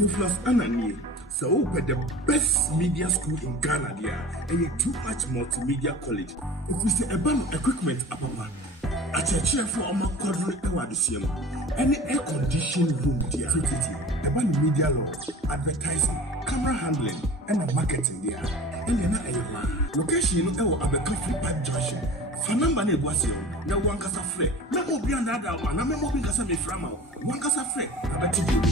Theophilus Anani, so the best media school in Ghana there, and a too much multimedia college. If we say a band equipment apapa, a church for a quadruple ewadisium, any air conditioned room there, a band media law, advertising, camera handling, and a marketing there, and then a location at Abeka Park Junction. Fanamba ne Guasio, no one casa fre, no more beyond that, and I'm moving Casa Frama, one casa fre, about to do.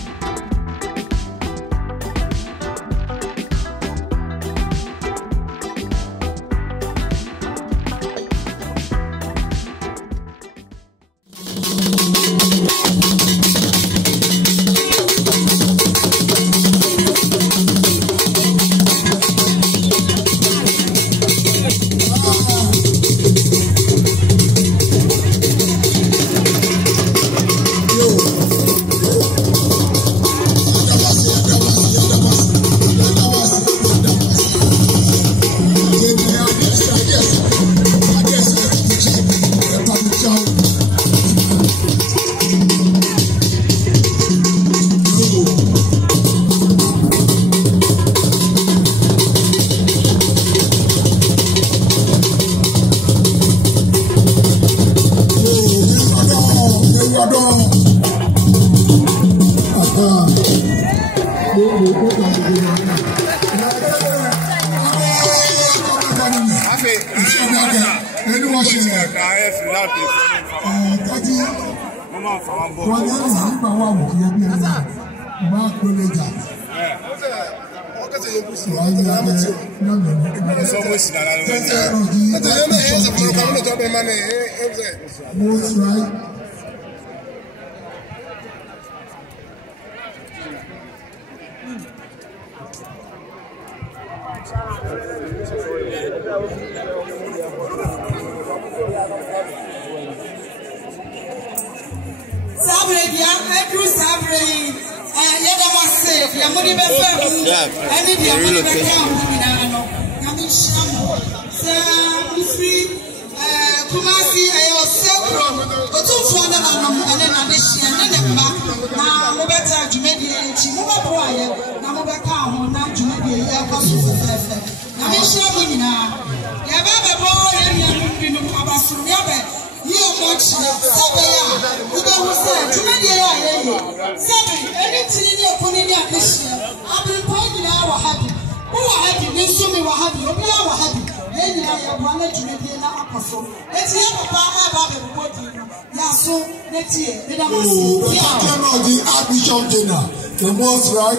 The most right,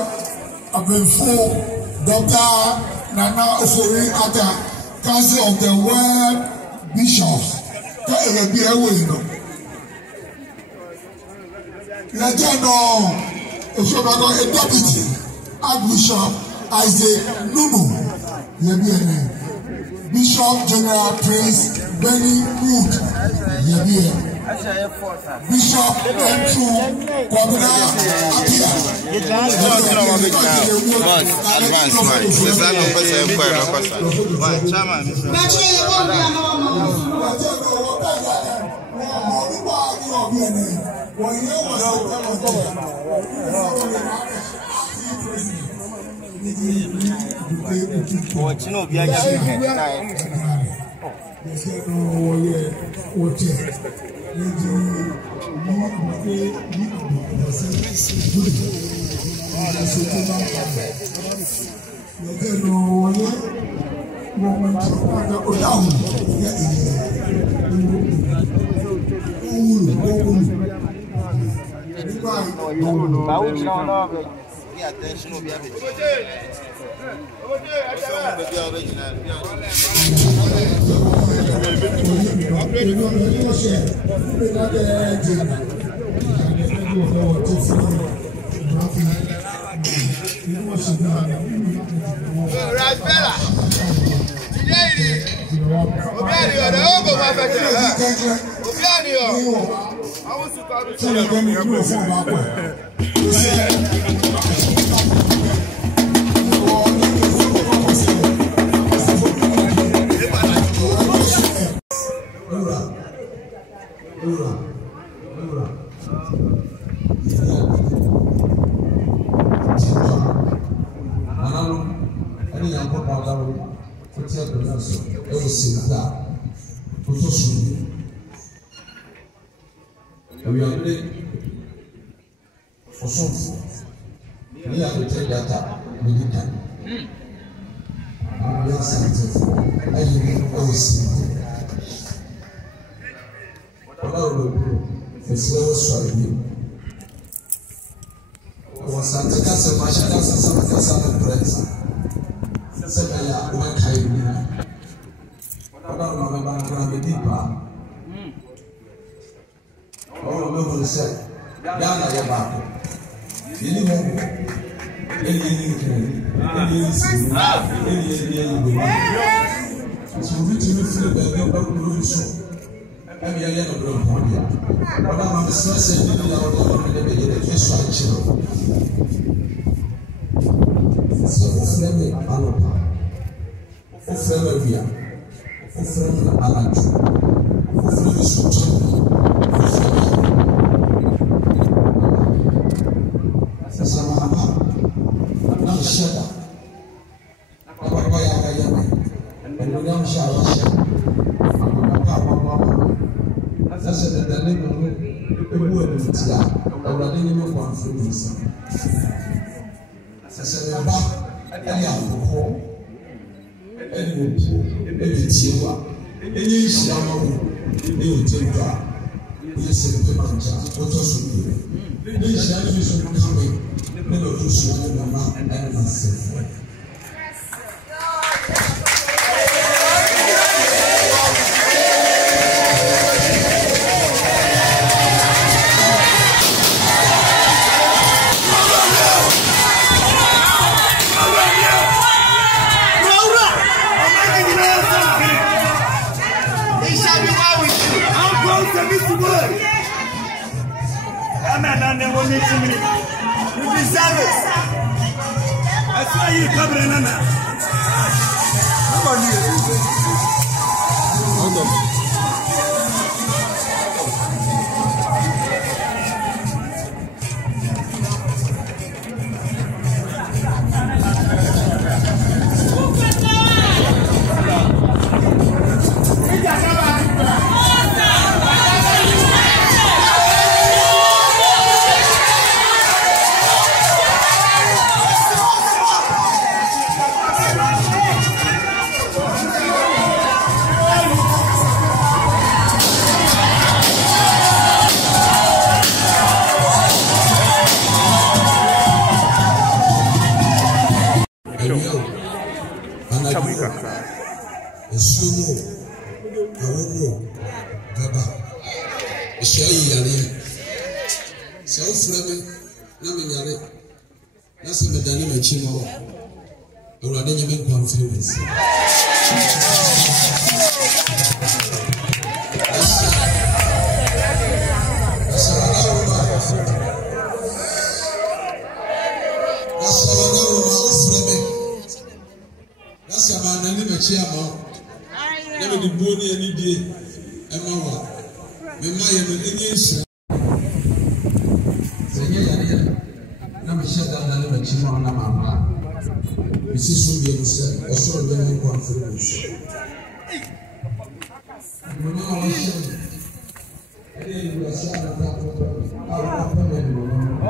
I've been full, Dr. Nana Ofori Atta, Council of the World Bishops. A deputy, Archbishop Isaac Nunu, Bishop General Prince Benny Wood, Bishop Andrew Kwabena Apia. Advance, man. The son of Sita, Potosuni. We are ready for something. We have to take that up. We need that. We are something. I need to see. What I will do is never sorry you. I was something as a machine as a friends. Seven one kind. What I remember, I'm going to be deeper. Oh, no, no, sir. Yana Yabako. You know, so we feel that we are going to I'm a young girl. But I'm a stressed and I'm a so Flemme Anopa. Flemme Via. Flemme Alatu. Flemme Sutra. Samahaba. Nam Shada. Papa Yama. And Nam Shada. That's the name of the word. I already knew one for this. As I said, any of the home, any Tiwa, any Shama, any Tinka, yes, and Pimanja, what else would be? These are coming, never do so in the mouth and myself. You deserve it. That's why you come in. How about you? Hold on.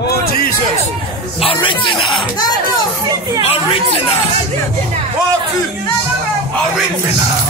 Oh Jesus! Original! Original! Original!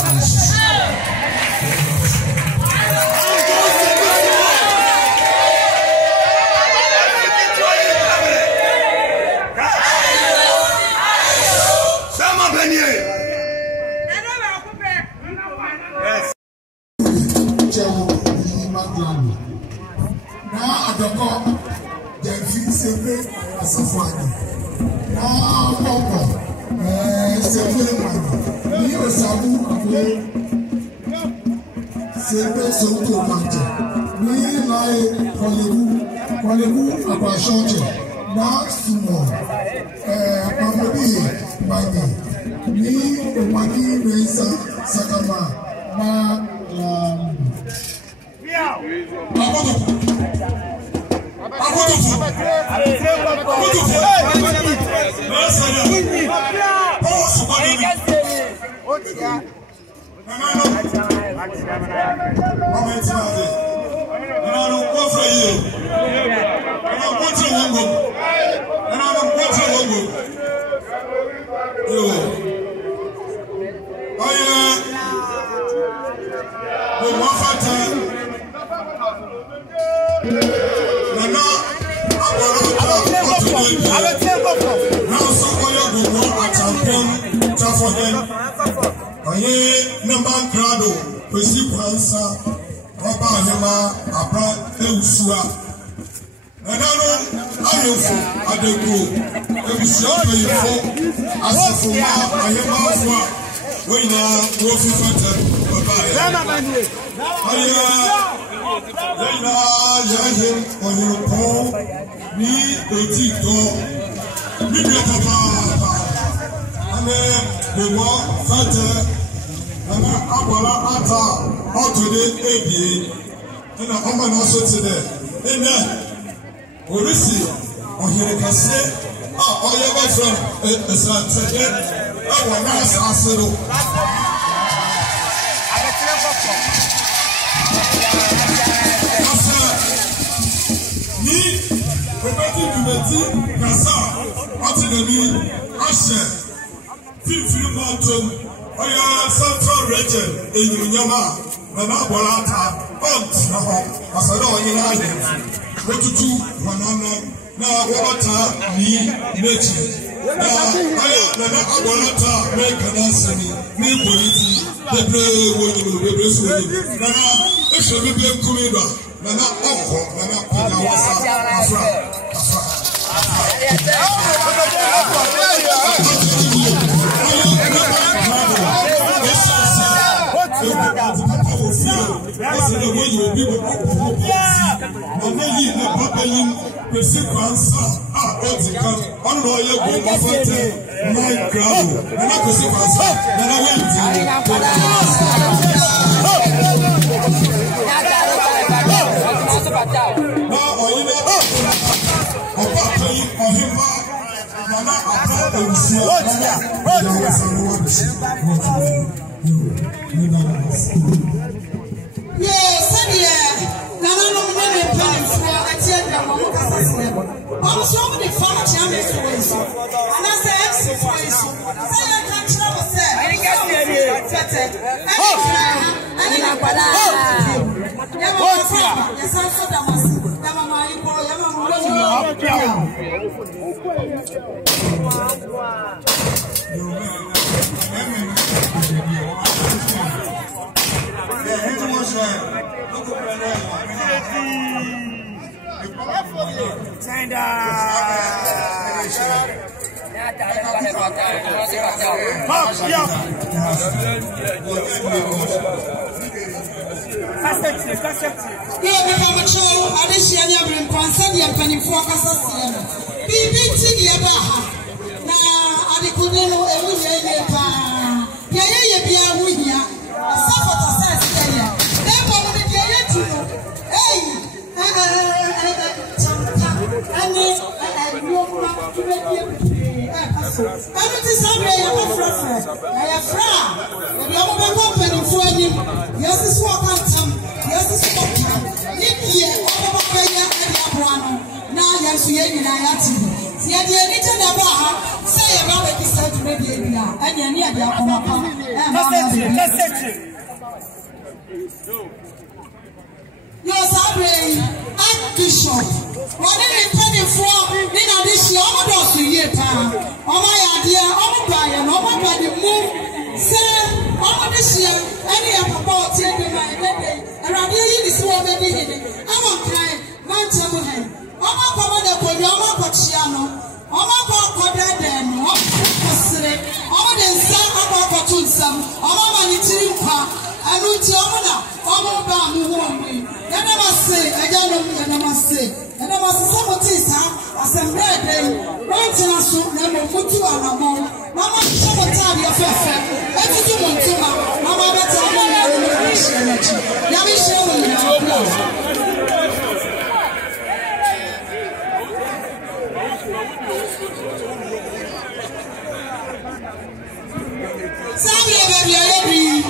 Sabi baby,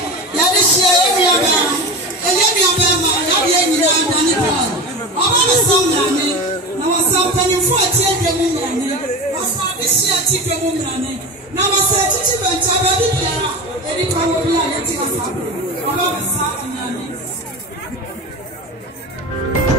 for a champion, was not this year champion. Now I said to Chiban Tabby, any power we are letting us happen. I'm not a